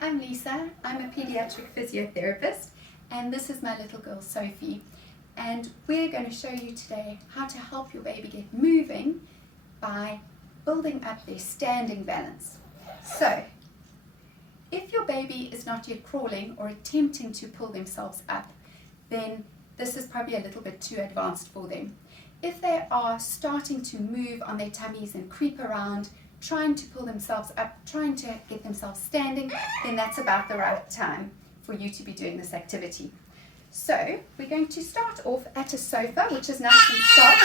I'm Lisa. I'm a pediatric physiotherapist, and this is my little girl Sophie. And we're going to show you today how to help your baby get moving by building up their standing balance. So, if your baby is not yet crawling or attempting to pull themselves up, then this is probably a little bit too advanced for them. If they are starting to move on their tummies and creep around, trying to pull themselves up, trying to get themselves standing, then that's about the right time for you to be doing this activity. So we're going to start off at a sofa, which is nice and soft,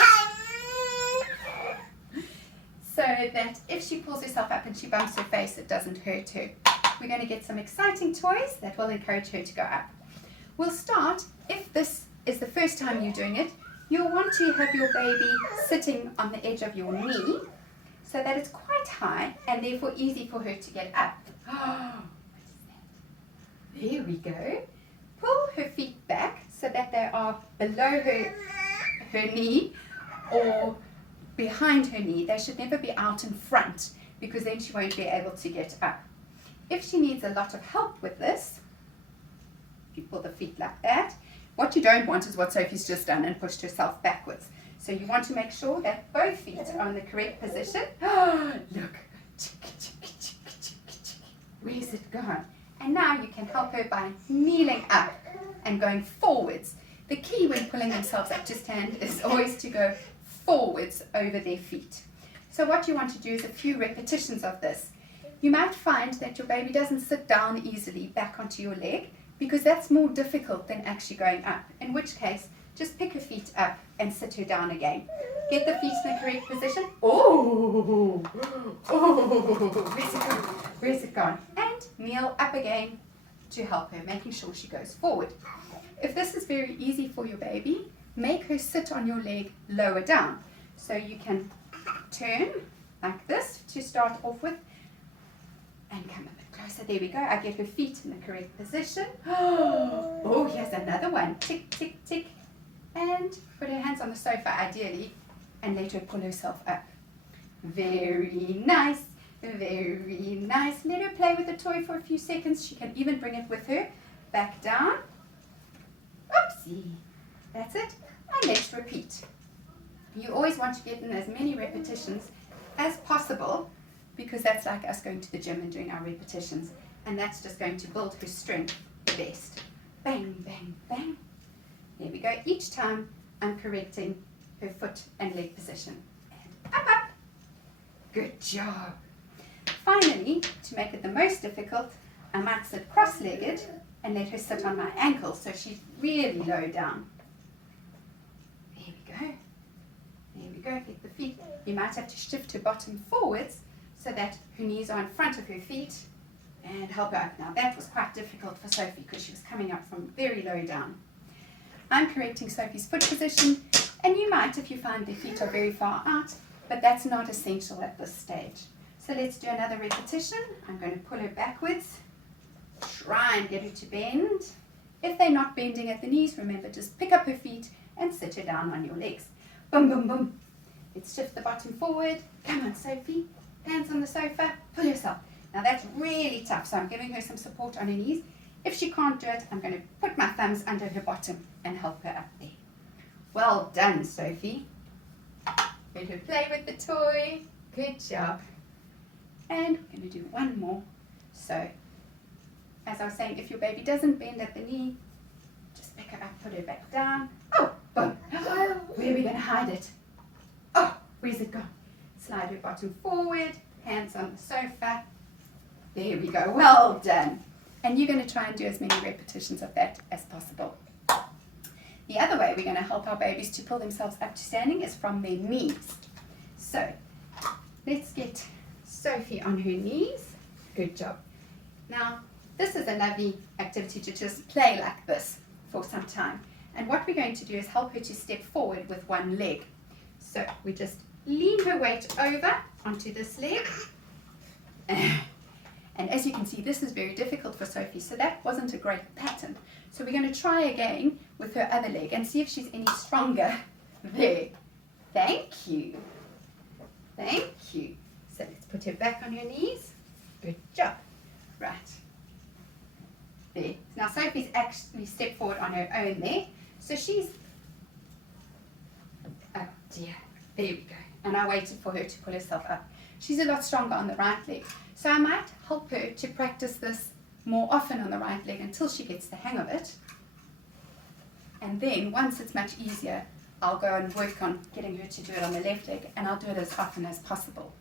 so that if she pulls herself up and she bumps her face, it doesn't hurt her. We're going to get some exciting toys that will encourage her to go up. We'll start, if this is the first time you're doing it, you'll want to have your baby sitting on the edge of your knee so that it's quite high and therefore easy for her to get up. There we go. Pull her feet back so that they are below her knee or behind her knee. They should never be out in front because then she won't be able to get up. If she needs a lot of help with this, if you pull the feet like that, what you don't want is what Sophie's just done and pushed herself backwards. So you want to make sure that both feet are in the correct position. Look. Where's it gone? And now you can help her by kneeling up and going forwards. The key when pulling themselves up to stand is always to go forwards over their feet. So what you want to do is a few repetitions of this. You might find that your baby doesn't sit down easily back onto your leg because that's more difficult than actually going up, in which case just pick her feet up and sit her down again. Get the feet in the correct position. Where's it gone? And kneel up again to help her, making sure she goes forward. If this is very easy for your baby, make her sit on your leg lower down. So you can turn like this to start off with and come a bit closer. There we go. I get her feet in the correct position. Oh, here's another one. Tick, tick, tick. And put her hands on the sofa ideally and let her pull herself up. Very nice, very nice. Let her play with the toy for a few seconds. She can even bring it with her. Back down. Oopsie. That's it. And let's repeat. You always want to get in as many repetitions as possible because that's like us going to the gym and doing our repetitions. And that's just going to build her strength the best. Bang, bang, bang. There we go. Each time I'm correcting her foot and leg position. And up, up. Good job. Finally, to make it the most difficult, I might sit cross-legged and let her sit on my ankle so she's really low down. There we go. There we go. Get the feet. You might have to shift her bottom forwards so that her knees are in front of her feet and help her up. Now that was quite difficult for Sophie because she was coming up from very low down. I'm correcting Sophie's foot position, and you might if you find their feet are very far out, but that's not essential at this stage. So let's do another repetition. I'm going to pull her backwards, try and get her to bend. If they're not bending at the knees, remember just pick up her feet and sit her down on your legs. Boom, boom, boom. Let's shift the bottom forward. Come on, Sophie. Hands on the sofa. Pull yourself. Now that's really tough, so I'm giving her some support on her knees. If she can't do it, I'm going to put my thumbs under her bottom and help her up there. Well done, Sophie. Let her play with the toy. Good job. And we're going to do one more. So, as I was saying, if your baby doesn't bend at the knee, just pick her up, put her back down. Oh, boom. Where are we going to hide it? Oh, where's it gone? Slide her bottom forward, hands on the sofa. There we go. Well done. And you're going to try and do as many repetitions of that as possible. The other way we're going to help our babies to pull themselves up to standing is from their knees. So, let's get Sophie on her knees. Good job. Now, this is a lovely activity to just play like this for some time. And what we're going to do is help her to step forward with one leg. So, we just lean her weight over onto this leg. And as you can see, this is very difficult for Sophie, so that wasn't a great pattern. So we're going to try again with her other leg and see if she's any stronger. There. Thank you. Thank you. So let's put her back on her knees. Good job. Right. There. Now Sophie's actually stepped forward on her own there. So she's, oh dear, there we go. And I waited for her to pull herself up. She's a lot stronger on the right leg. So I might help her to practice this more often on the right leg until she gets the hang of it. And then once it's much easier, I'll go and work on getting her to do it on the left leg, and I'll do it as often as possible.